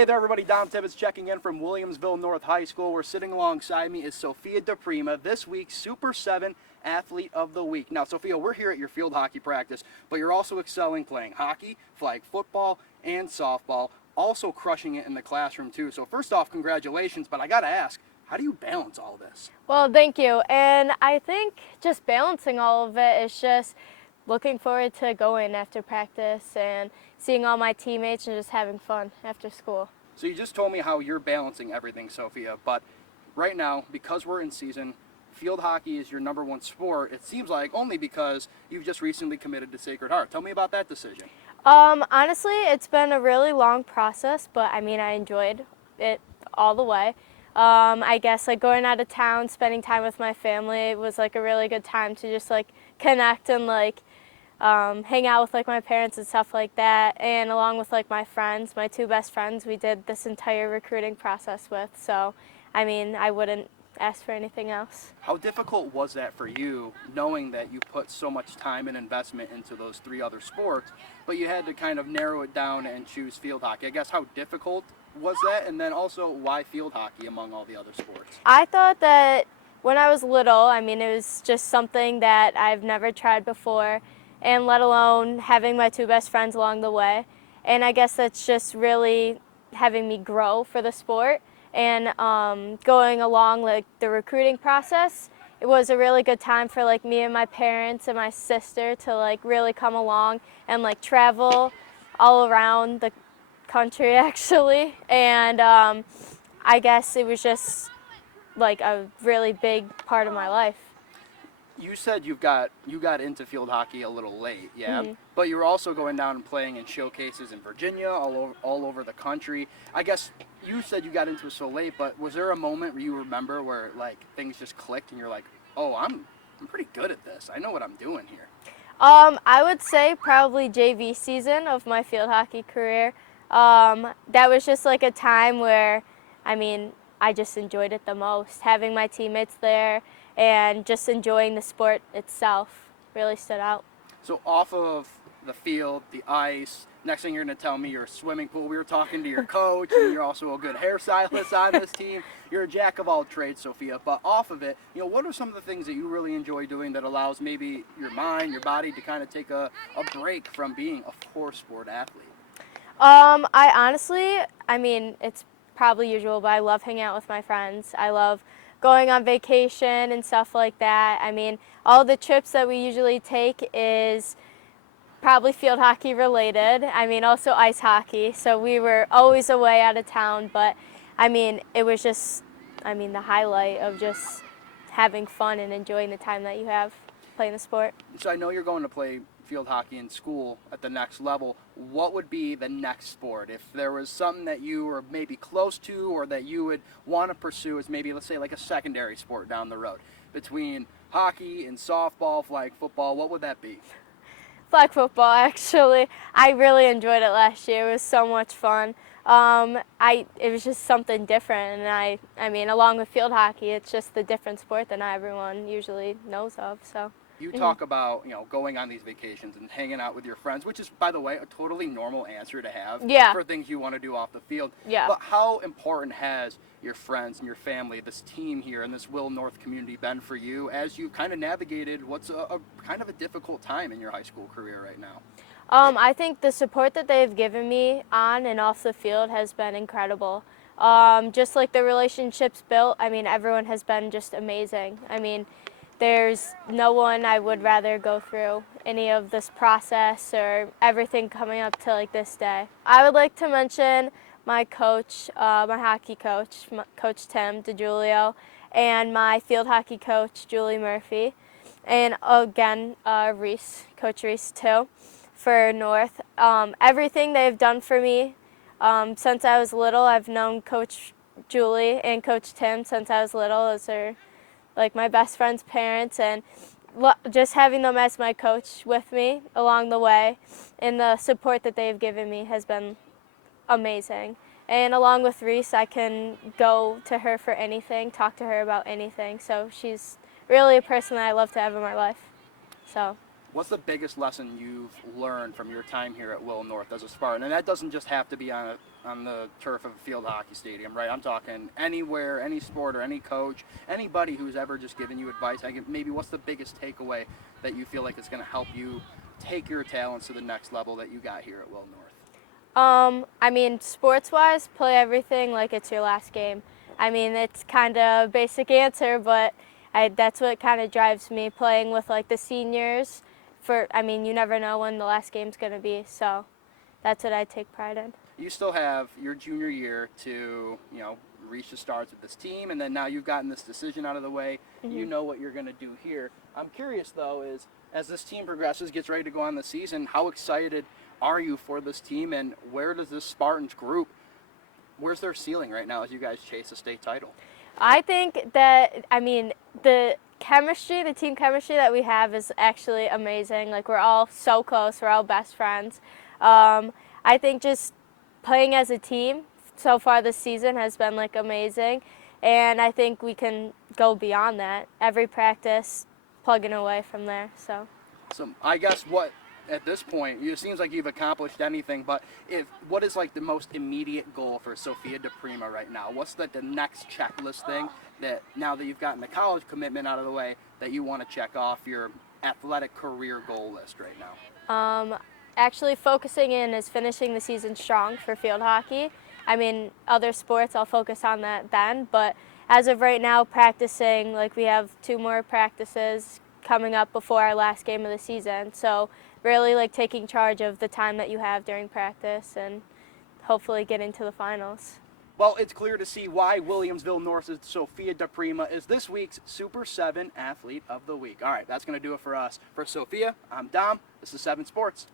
Hey there, everybody. Dom Tibbetts checking in from Williamsville North High School. We're sitting alongside me is Sophia DePrima, this week's Super 7 Athlete of the Week. Now, Sophia, we're here at your field hockey practice, but you're also excelling playing hockey, flag football, and softball, also crushing it in the classroom, too. So first off, congratulations, but I got to ask, how do you balance all this? Well, thank you. And I think just balancing all of it is just looking forward to going after practice and seeing all my teammates and just having fun after school. So you just told me how you're balancing everything, Sophia, but right now, because we're in season, field hockey is your number one sport. It seems like only because you've just recently committed to Sacred Heart. Tell me about that decision. Honestly, it's been a really long process, but I mean, I enjoyed it all the way. I guess like going out of town, spending time with my family was like a really good time to just like connect and like hang out with like my parents and stuff like that, and along with like my friends, my two best friends, we did this entire recruiting process with. So, I mean, I wouldn't ask for anything else. How difficult was that for you, knowing that you put so much time and investment into those three other sports, but you had to kind of narrow it down and choose field hockey? I guess how difficult was that, and then also why field hockey among all the other sports? I thought that when I was little, I mean, it was just something that I've never tried before, and let alone having my two best friends along the way. And I guess that's just really having me grow for the sport. And going along like the recruiting process, it was a really good time for like me and my parents and my sister to like really come along and like travel all around the country actually. And I guess it was just like a really big part of my life. You said you got into field hockey a little late, yeah? Mm-hmm. But you were also going down and playing in showcases in Virginia, all over the country. I guess you said you got into it so late, but was there a moment where you remember where like things just clicked and you're like, oh, I'm pretty good at this. I know what I'm doing here. I would say probably JV season of my field hockey career. That was just like a time where, I mean, I just enjoyed it the most. Having my teammates there and just enjoying the sport itself really stood out. So off of the field, the ice, next thing you're going to tell me you're a swimming pool. We were talking to your coach, and you're also a good hairstylist on this team. You're a jack of all trades, Sophia. But off of it, what are some of the things that you really enjoy doing that allows maybe your mind, your body to kind of take a break from being a four-sport athlete? I honestly, I mean, it's probably usual, but I love hanging out with my friends. I love going on vacation and stuff like that. I mean, all the trips that we usually take is probably field hockey related. I mean, also ice hockey. So we were always away out of town, but I mean, it was just, I mean, the highlight of just having fun and enjoying the time that you have playing the sport. So I know you're going to play field hockey in school at the next level. What would be the next sport? If there was something that you were maybe close to or that you would want to pursue as maybe, let's say, like a secondary sport down the road, between hockey and softball, flag football, what would that be? Flag football, actually. I really enjoyed it last year. It was so much fun. It was just something different, and I mean, along with field hockey, it's just the different sport that not everyone usually knows of. So. You talk about, going on these vacations and hanging out with your friends, which is, by the way, a totally normal answer to have for things you want to do off the field. Yeah. But how important has your friends and your family, this team here and this Will North community been for you as you kind of navigated what's a kind of a difficult time in your high school career right now? I think the support that they've given me on and off the field has been incredible. Just like the relationships built, I mean, everyone has been just amazing. I mean, there's no one I would rather go through any of this process or everything coming up to like this day. I would like to mention my coach, my hockey coach, Coach Tim DeJulio, and my field hockey coach, Julie Murphy, and again, Coach Reese too, for North. Everything they've done for me since I was little. I've known Coach Julie and Coach Tim since I was little as their like my best friend's parents, and just having them as my coach with me along the way and the support that they've given me has been amazing. And along with Reese, I can go to her for anything, talk to her about anything. So she's really a person that I love to have in my life. So What's the biggest lesson you've learned from your time here at Will North as a Spartan? And that doesn't just have to be on the turf of a field hockey stadium, right? I'm talking anywhere, any sport, or any coach, anybody who's ever just given you advice. Maybe what's the biggest takeaway that you feel like is going to help you take your talents to the next level that you got here at Will North? I mean, sports-wise, play everything like it's your last game. I mean, it's kind of a basic answer, but that's what kind of drives me, playing with like the seniors. I mean, you never know when the last game's going to be, so that's what I take pride in. You still have your junior year to, reach the stars with this team, and then now you've gotten this decision out of the way. Mm-hmm. You know what you're going to do here. I'm curious, though, is as this team progresses, gets ready to go on the season, how excited are you for this team, and where does this Spartans group, where's their ceiling right now as you guys chase a state title? I think that, the team chemistry that we have is actually amazing. Like, we're all so close. We're all best friends. I think just playing as a team so far this season has been, like, amazing. And I think we can go beyond that. Every practice, plugging away from there, so. I guess at this point, it seems like you've accomplished anything, but what is like the most immediate goal for Sophia DePrima right now? What's the next checklist thing that, now that you've gotten the college commitment out of the way, that you want to check off your athletic career goal list right now? Actually focusing in is finishing the season strong for field hockey. I mean, other sports, I'll focus on that then, but as of right now, practicing, like we have 2 more practices coming up before our last game of the season. So really like taking charge of the time that you have during practice and hopefully getting to the finals. Well, it's clear to see why Williamsville North's Sophia DePrima is this week's Super 7 Athlete of the Week. All right, that's going to do it for us. For Sophia, I'm Dom. This is 7 Sports.